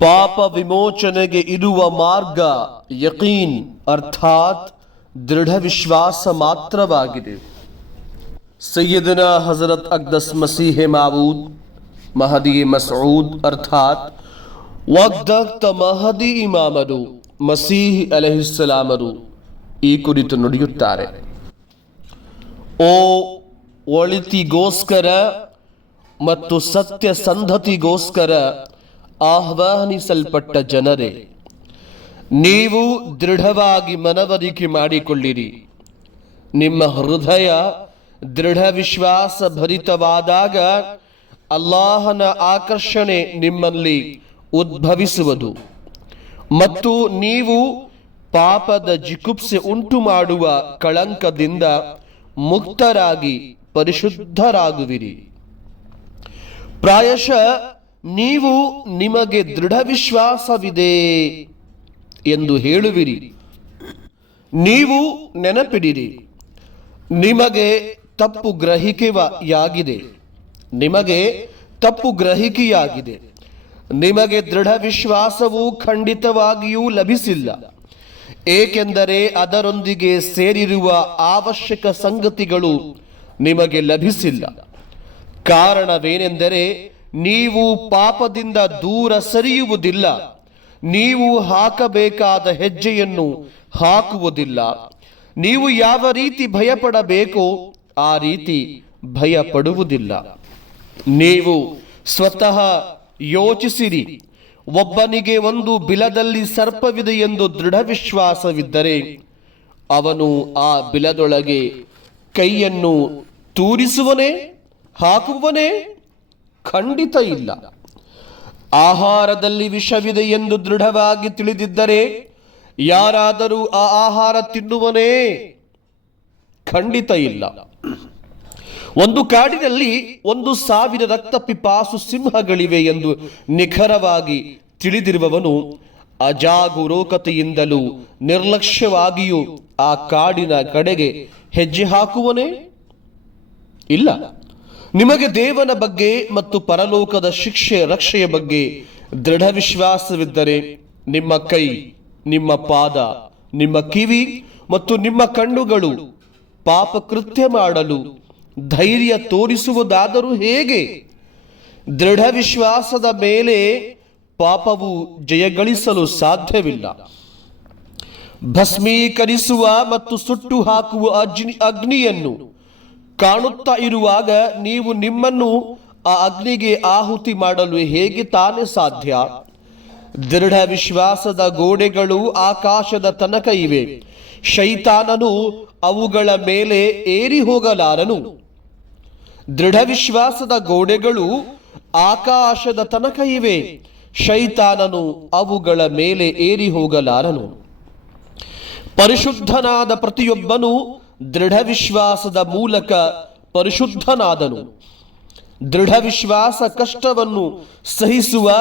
ಪಾಪ ವಿಮೋಚನೆಗೆ ಇರುವ ಮಾರ್ಗ ಯಕೀನ್ ಅರ್ಥಾತ್ ದೃಢ ವಿಶ್ವಾಸ ಮಾತ್ರವಾಗಿದೆ ಸೈಯದನ ಹಜರತ್ ಅಕ್ದಸ್ ಮಸೀಹೆ ಮಾವೂದ್ ಮಹದಿ ಮಸೂದ್ ಅರ್ಥಾತ್ ವಗ್ದಕ್ತ ಮಹದಿ ಇಮಾಮರು ಮಸೀಹ್ ಅಲಹಿಸ್ಸಲಾಮರು ಈ ಕುರಿತು ನುಡಿಯುತ್ತಾರೆ ಓ ಒಳಿತಿಗೋಸ್ಕರ ಮತ್ತು ಸತ್ಯಸಂಧತಿಗೋಸ್ಕರ ಆಹ್ವಾನಿಸಲ್ಪಟ್ಟ ಜನರೇ, ನೀವು ದೃಢವಾಗಿ ಮನವರಿಕೆ ಮಾಡಿಕೊಳ್ಳಿರಿ. ನಿಮ್ಮ ಹೃದಯ ದೃಢ ವಿಶ್ವಾಸ ಭರಿತವಾದಾಗ ಅಲ್ಲಾಹನ ಆಕರ್ಷಣೆ ನಿಮ್ಮಲ್ಲಿ ಉದ್ಭವಿಸುವುದು. ಮತ್ತು ನೀವು ಪಾಪದ ಜಿಗುಪ್ಸೆ ಉಂಟು ಮಾಡುವ ಕಳಂಕದಿಂದ ಮುಕ್ತರಾಗಿ ಪರಿಶುದ್ಧರಾಗುವಿರಿ. ಪ್ರಾಯಶಃ ನೀವು ನಿಮಗೆ ದೃಢ ವಿಶ್ವಾಸವಿದೆ ಎಂದು ಹೇಳುವಿರಿ. ನೀವು ನೆನಪಿಡಿರಿ. ನಿಮಗೆ ತಪ್ಪು ಗ್ರಹಿಕೆಯಾಗಿದೆ. ನಿಮಗೆ ತಪ್ಪು ಗ್ರಹಿಕೆಯಾಗಿದೆ. ನಿಮಗೆ ದೃಢ ವಿಶ್ವಾಸವು ಖಂಡಿತವಾಗಿಯೂ ಲಭಿಸಿಲ್ಲ. ಏಕೆಂದರೆ ಅದರೊಂದಿಗೆ ಸೇರಿರುವ ಅವಶ್ಯಕ ಸಂಗತಿಗಳು ನಿಮಗೆ ಲಭಿಸಿಲ್ಲ. ಕಾರಣವೇನೆಂದರೆ ನೀವು ಪಾಪದಿಂದ ದೂರ ಸರಿಯುವುದಿಲ್ಲ. ನೀವು ಹಾಕಬೇಕಾದ ಹೆಜ್ಜೆಯನ್ನು ಹಾಕುವುದಿಲ್ಲ. ನೀವು ಯಾವ ರೀತಿ ಭಯಪಡಬೇಕೋ ಆ ರೀತಿ ಭಯ ಪಡುವುದಿಲ್ಲ ನೀವು ಸ್ವತಃ ಯೋಚಿಸಿರಿ. ಒಬ್ಬನಿಗೆ ಒಂದು ಬಿಲದಲ್ಲಿ ಸರ್ಪವಿದೆ ಎಂದು ದೃಢ ವಿಶ್ವಾಸವಿದ್ದರೆ ಅವನು ಆ ಬಿಲದೊಳಗೆ ಕೈಯನ್ನು ತೂರಿಸುವನೇ, ಹಾಕುವನೇ ಖಂಡಿತ ಇಲ್ಲ. ಆಹಾರದಲ್ಲಿ ವಿಷವಿದೆ ಎಂದು ದೃಢವಾಗಿ ತಿಳಿದಿದ್ದರೆ ಯಾರಾದರೂ ಆ ಆಹಾರ ತಿನ್ನುವನೇ? ಖಂಡಿತ ಇಲ್ಲ. ಒಂದು ಕಾಡಿನಲ್ಲಿ ಒಂದು ಸಾವಿರ ರಕ್ತ ಪಿಪಾಸು ಸಿಂಹಗಳಿವೆ ಎಂದು ನಿಖರವಾಗಿ ತಿಳಿದಿರುವವನು ಅಜಾಗರೂಕತೆಯಿಂದಲೂ ನಿರ್ಲಕ್ಷ್ಯವಾಗಿಯೂ ಆ ಕಾಡಿನ ಕಡೆಗೆ ಹೆಜ್ಜೆ ಹಾಕುವನೇ? ಇಲ್ಲ. ನಿಮಗೆ ದೇವನ ಬಗ್ಗೆ ಮತ್ತು ಪರಲೋಕದ ಶಿಕ್ಷೆ ರಕ್ಷೆಯ ಬಗ್ಗೆ ದೃಢ ವಿಶ್ವಾಸವಿದ್ದರೆ ನಿಮ್ಮ ಕೈ, ನಿಮ್ಮ ಪಾದ, ನಿಮ್ಮ ಕಿವಿ ಮತ್ತು ನಿಮ್ಮ ಕಣ್ಣುಗಳು ಪಾಪ ಕೃತ್ಯ ಮಾಡಲು ಧೈರ್ಯ ತೋರಿಸುವುದಾದರೂ ಹೇಗೆ? ದೃಢ ವಿಶ್ವಾಸದ ಮೇಲೆ ಪಾಪವು ಜಯಗಳಿಸಲು ಸಾಧ್ಯವಿಲ್ಲ. ಭಸ್ಮೀಕರಿಸುವ ಮತ್ತು ಸುಟ್ಟು ಹಾಕುವ ಅಗ್ನಿ ಅಗ್ನಿಯನ್ನು ಕಾಣುತ್ತಾ ಇರುವಾಗ ನೀವು ನಿಮ್ಮನ್ನು ಆ ಅಗ್ನಿಗೆ ಆಹುತಿ ಮಾಡಲು ಹೇಗೆ ತಾನೇ ಸಾಧ್ಯ? ದೃಢ ವಿಶ್ವಾಸದ ಗೋಡೆಗಳು ಆಕಾಶದ ತನಕ ಇವೆ. ಶೈತಾನನು ಅವುಗಳ ಮೇಲೆ ಏರಿ ಹೋಗಲಾರನು. ದೃಢ ವಿಶ್ವಾಸದ ಗೋಡೆಗಳು ಆಕಾಶದ ತನಕ ಇವೆ. ಶೈತಾನನು ಅವುಗಳ ಮೇಲೆ ಏರಿ ಹೋಗಲಾರನು. ಪರಿಶುದ್ಧನಾದ ಪ್ರತಿಯೊಬ್ಬನು ದೃಢ ವಿಶ್ವಾಸದ ಮೂಲಕ ಪರಿಶುದ್ಧನಾದನು. ದೃಢ ವಿಶ್ವಾಸ ಕಷ್ಟವನ್ನು ಸಹಿಸುವ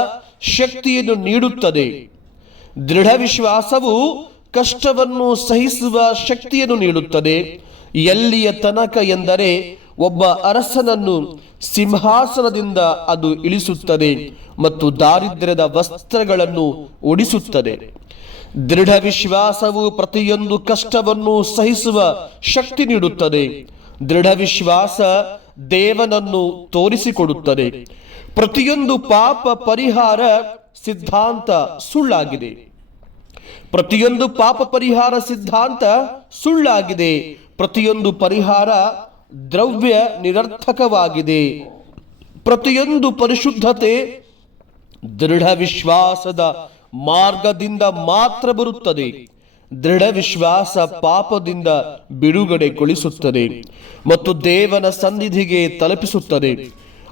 ಶಕ್ತಿಯನ್ನು ನೀಡುತ್ತದೆ. ದೃಢ ವಿಶ್ವಾಸವು ಕಷ್ಟವನ್ನು ಸಹಿಸುವ ಶಕ್ತಿಯನ್ನು ನೀಡುತ್ತದೆ. ಎಲ್ಲಿಯ ತನಕ ಎಂದರೆ ಒಬ್ಬ ಅರಸನನ್ನು ಸಿಂಹಾಸನದಿಂದ ಅದು ಇಳಿಸುತ್ತದೆ ಮತ್ತು ದಾರಿದ್ರ್ಯದ ವಸ್ತ್ರಗಳನ್ನು ಉಡಿಸುತ್ತದೆ ದೃಢ ವಿಶ್ವಾಸವು ಪ್ರತಿಯೊಂದು ಕಷ್ಟವನ್ನು ಸಹಿಸುವ ಶಕ್ತಿ ನೀಡುತ್ತದೆ. ದೃಢ ವಿಶ್ವಾಸ ದೇವನನ್ನು ತೋರಿಸಿಕೊಡುತ್ತದೆ. ಪ್ರತಿಯೊಂದು ಪಾಪ ಪರಿಹಾರ ಸಿದ್ಧಾಂತ ಸುಳ್ಳಾಗಿದೆ. ಪ್ರತಿಯೊಂದು ಪಾಪ ಪರಿಹಾರ ಸಿದ್ಧಾಂತ ಸುಳ್ಳಾಗಿದೆ. ಪ್ರತಿಯೊಂದು ಪರಿಹಾರ ದ್ರವ್ಯ ನಿರರ್ಥಕವಾಗಿದೆ. ಪ್ರತಿಯೊಂದು ಪರಿಶುದ್ಧತೆ ದೃಢ ವಿಶ್ವಾಸದ ಮಾರ್ಗದಿಂದ ಮಾತ್ರ ಬರುತ್ತದೆ. ದೃಢ ವಿಶ್ವಾಸ ಪಾಪದಿಂದ ಬಿಡುಗಡೆಗೊಳಿಸುತ್ತದೆ ಮತ್ತು ದೇವನ ಸನ್ನಿಧಿಗೆ ತಲುಪಿಸುತ್ತದೆ.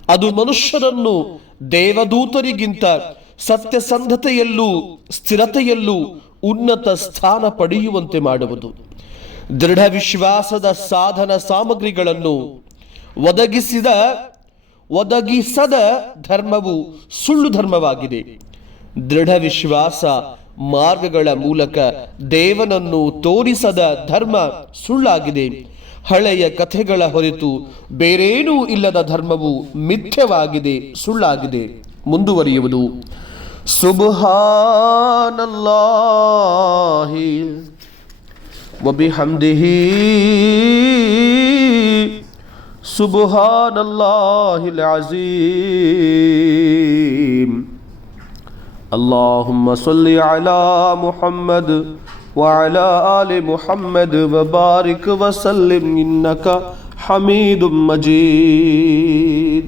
ಅದು ಮನುಷ್ಯರನ್ನು ದೇವದೂತರಿಗಿಂತ ಸತ್ಯಸಂಧತೆಯಲ್ಲೂ ಸ್ಥಿರತೆಯಲ್ಲೂ ಉನ್ನತ ಸ್ಥಾನ ಪಡೆಯುವಂತೆ ಮಾಡುವುದು. ದೃಢ ವಿಶ್ವಾಸದ ಸಾಧನ ಸಾಮಗ್ರಿಗಳನ್ನು ಒದಗಿಸಿದ, ಒದಗಿಸದ ಧರ್ಮವು ಸುಳ್ಳು ಧರ್ಮವಾಗಿದೆ. ದೃಢ ವಿಶ್ವಾಸ ಮಾರ್ಗಗಳ ಮೂಲಕ ದೇವನನ್ನು ತೋರಿಸದ ಧರ್ಮ ಸುಳ್ಳಾಗಿದೆ ಹಳೆಯ ಕಥೆಗಳ ಹೊರತು ಬೇರೇನೂ ಇಲ್ಲದ ಧರ್ಮವು ಮಿಥ್ಯವಾಗಿದೆ ಸುಳ್ಳಾಗಿದೆ ಮುಂದುವರಿಯುವುದು سبحان الله وبحمده سبحان الله العظيم اللهم صل على محمد وعلى آل محمد وبارك وسلم إنك حميد مجيد